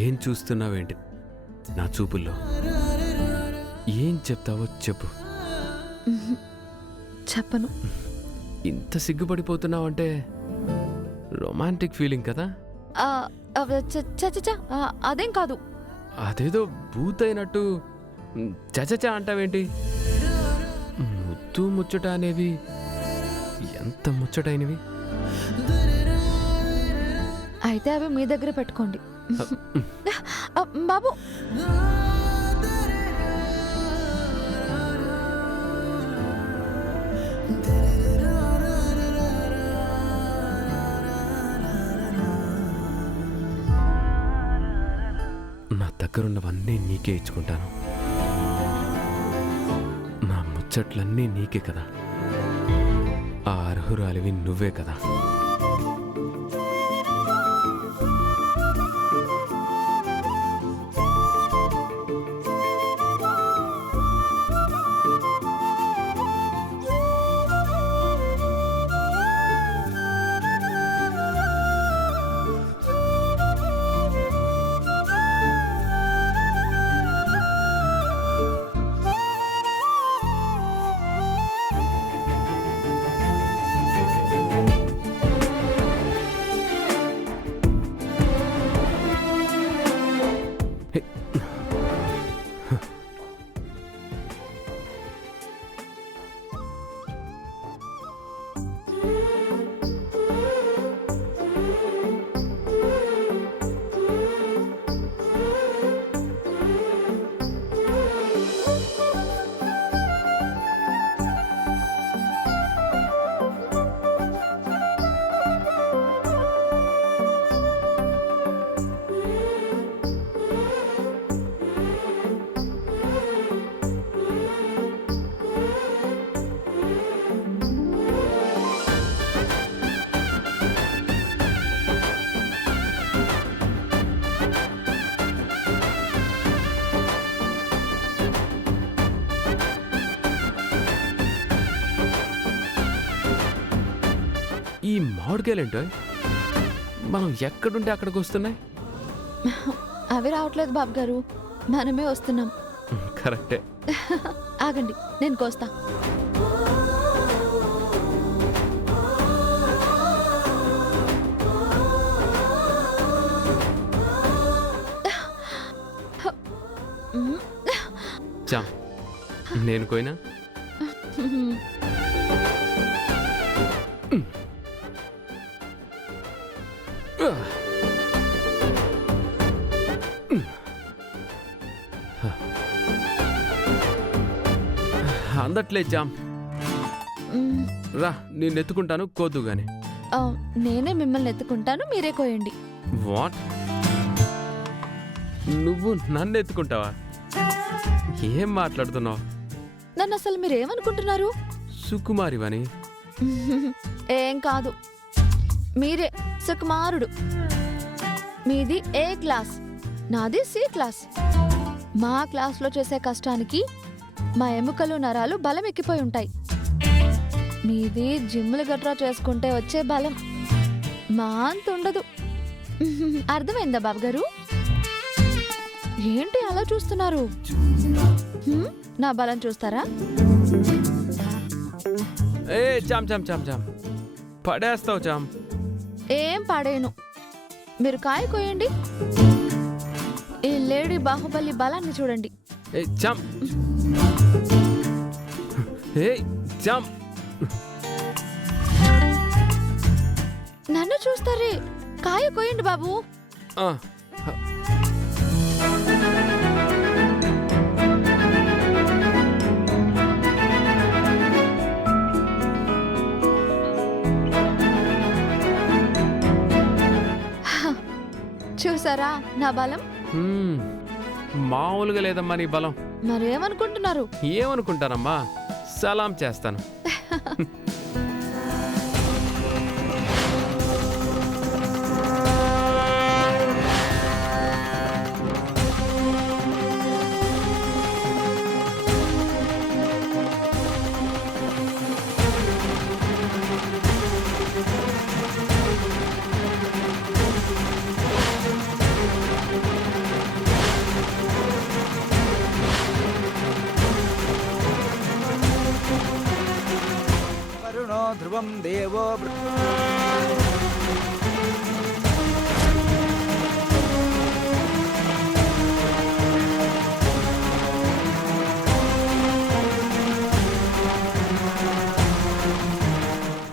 ఏం చూస్తున్నావేంటి నా చూపుల్లో? ఏం చెప్తావో చెప్పు. చెప్పను. ఇంత సిగ్గుపడిపోతున్నావంటే రొమాంటిక్ ఫీలింగ్ కదా? అదేం కాదు. అదేదో బూత్ అయినట్టు చచచ అంటావేంటి? ముద్దు ముచ్చట అనేవి ఎంత ముచ్చటైనవి. అయితే అవి మీ దగ్గర పెట్టుకోండి బాబు. నా దగ్గరున్నవన్నీ నీకే ఇచ్చుకుంటాను. నా ముచ్చట్లన్నీ నీకే కదా. ఆ అర్హురాలివి నువ్వే కదా. ఈ మామిడికాయలేంటో మనం ఎక్కడుంటే అక్కడికి వస్తున్నాయి? అవి రావట్లేదు బాబు గారు, మనమే వస్తున్నాం. కరెక్టే. ఆగండి, నేను కోస్తా. చాం, నేను కోయినా? అందట్లే జామ్. రా, నేను ఎత్తుకుంటాను, కోద్దు గాని. నేనే మిమ్మల్ని ఎత్తుకుంటాను, మీరే కోయండి. వాట్? నువ్వు నన్ను ఎత్తుకుంటావా? ఏం మాట్లాడుతున్నావు? నన్ను అసలు మీరేమనుకుంటున్నారు? సుకుమారివని. ఏం కాదు, మీరే సుకుమారుడు. మీది ఏ క్లాస్, నాది సి క్లాస్. మా క్లాస్లో చేసే కష్టానికి మా ఎముకలు నరాలు బలం ఎక్కిపోయి ఉంటాయి. మీది జిమ్ములు గట్రా చేసుకుంటే వచ్చే బలం మా అంత ఉండదు. అర్థమైందా బాబు గారు? ఏంటి అలా చూస్తున్నారు? నా బలం చూస్తారా? ఏ చామ్ చామ్ చామ్ చామ్, పడేస్తావు చామ్. ఏం పాడేను, మీరు కాయ కోయండి. ఈ లేడీ బాహుబలి బలాన్ని చూడండి. ఏ చామ్, ఏ చామ్. నన్ను చూస్తారే, కాయ కోయండి బాబు. చూసారా నా బలం? మామూలుగా లేదమ్మా నీ బలం. మరేమనుకుంటున్నారు? ఏమనుకుంటానమ్మా, సలాం చేస్తాను. ఓం దేవో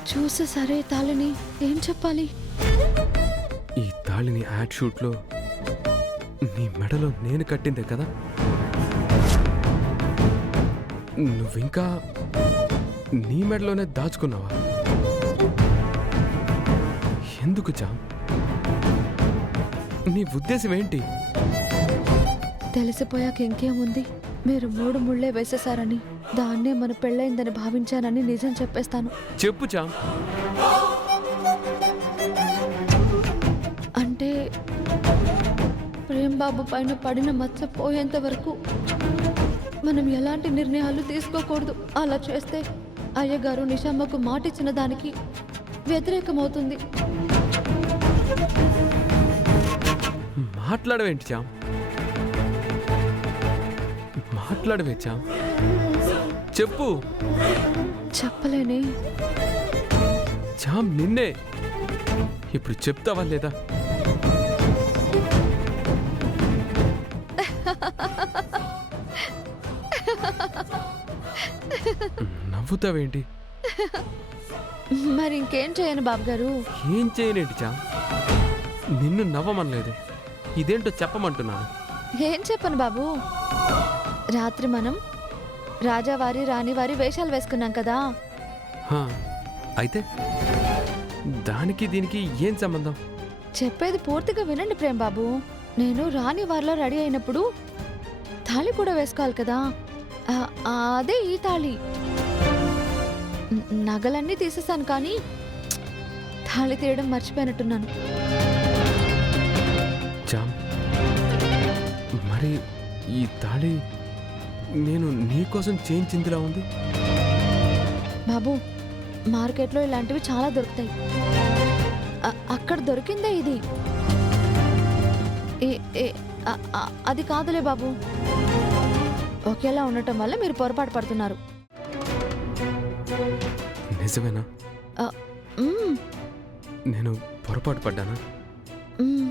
చూసే సరే తాళిని ఏం చెప్పాలి? ఈ తాళిని యాడ్ షూట్లో నీ మెడలో నేను కట్టిందే కదా, నువ్వింకా నీ మెడలోనే దాచుకున్నావా? ఎందుకు జామ్? నీ ఉద్దేశం ఏంటి? తెలిసిపోయాక ఇంకేముంది, మీరు 3 ముళ్ళే వేసేశారని, దాన్నే మన పెళ్ళైందని భావించానని నిజం చెప్పేస్తాను. చెప్పు జామ్. అంటే ప్రేమ్ బాబు పైన పడిన మచ్చ పోయేంత వరకు మనం ఎలాంటి నిర్ణయాలు తీసుకోకూడదు. అలా చేస్తే అయ్యగారు నిషామ్మకు మాటిచ్చిన దానికి వ్యతిరేకమవుతుంది. మాట్లాడవేంటి జామ్? మాట్లాడవే జామ్, చెప్పు. చెప్పలేనే. జామ్ నిన్నే. ఇప్పుడు చెప్తావా లేదా? నవ్వుతావేంటి? మరి ఇంకేం చేయను బాబు గారు? ఏం చేయనేంటి జామ్? నిన్ను నవ్వమనలేదు, ఇదేంటో చెప్పమంటున్నాను. ఏం చెప్పను బాబు, రాత్రి మనం రాజావారి రాణివారి వేషాలు వేసుకున్నాం కదా. హా, అయితే దానికి దీనికి ఏం సంబంధం? చెప్పేది పూర్తిగా వినండి ప్రేమ్ బాబు. నేను రాణి వారిలో రెడీ అయినప్పుడు తాళి కూడా వేసుకోవాలి కదా. అదే ఈ తాళి. నగలన్నీ తీసేసాను కానీ తాళి తీయడం మర్చిపోయినట్టున్నాను. జామ్, మరి ఈ తాళి నేను నీకోసం చేయించిందిలా ఉంది. బాబు, మార్కెట్లో ఇలాంటివి చాలా దొరుకుతాయి. అక్కడ దొరికిందే ఇది. అది కాదులే బాబు, ఒకేలా ఉండటం వల్ల మీరు పొరపాటు పడుతున్నారు. నిజమేనా? మ్మ్, నేను పొరపాటు పడ్డానా? మ్మ్.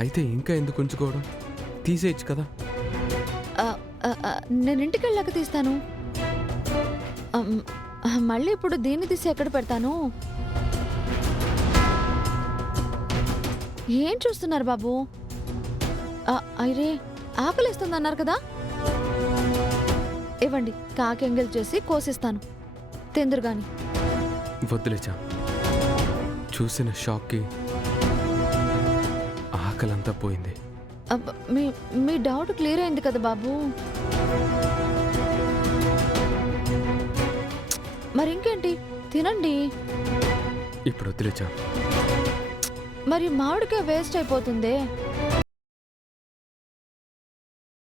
అయితే ఇంకా ఎందుకు ఉంచుకోవడం? తీసేయచ్చు కదా. నేను ఇంటికి వెళ్ళాక తీస్తాను. మళ్ళీ ఇప్పుడు దీన్ని తీసి ఎక్కడ పెడతాను? ఏం చూస్తున్నారు బాబు? అరే, ఆకలిస్తుంది అన్నారు కదా, ఇవ్వండి, కాకెంగల్ చేసి కోసిస్తాను, తిందురు గాని. వద్దులేచా, చూసిన షాక్కి ఆకలంతా పోయింది. మీ డౌట్ క్లియర్ అయింది కదా బాబు. మరి ఇంకేంటి, తినండి. ఇప్పుడు వద్దులేచా. మరి మామిడికాయ వేస్ట్ అయిపోతుంది.